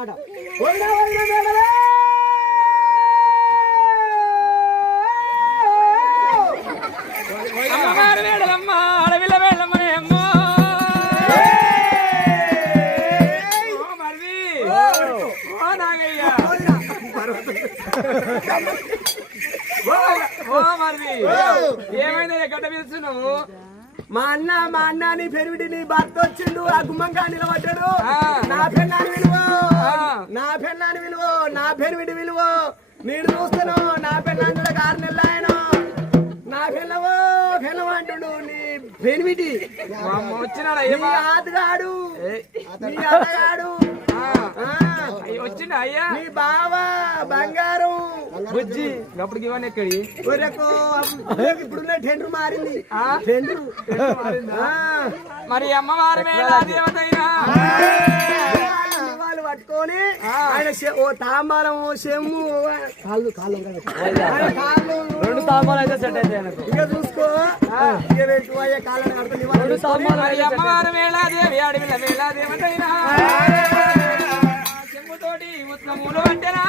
మాట అడవిలో వెళ్ళమని అమ్మో ఏమైంది ఎక్కడ పిలుస్తున్నావు? మా అన్న నీ పెరివిడి నీ భర్త వచ్చిండు ఆ గుమ్మంగా నిలబడ్డాడు నా పెళ్ళాన్ని విలువ నా పెరివిడి విలువ నేను చూస్తాను నా పెళ్ళాన్ని 6 నెలలు ఆయన నా పెళ్ళవ అంటుడు నీ పెరివిడి వచ్చినాడు ఆతగాడు వచ్చిండు అయ్యా నీ బావ బంగారం బుజ్జి అప్పటికి ఇవన్నీ ఎక్కడి ఇప్పుడున్న టెండర్ మారింది మరి అమ్మవారి మీద దేవతైనా వాళ్ళు పట్టుకొని ఆయన ఓ తాంబాలం చెమ్ము కాళ్ళు 2 తాంబాలు అయితే సెట్ అయితే ఇక చూసుకో కాళ్ళని కడుతుంది అమ్మవారి మేళాదేవి అడవిల మేళాదేవతైనా చెమ్ముతోటి ఉత్తములు అంటేనా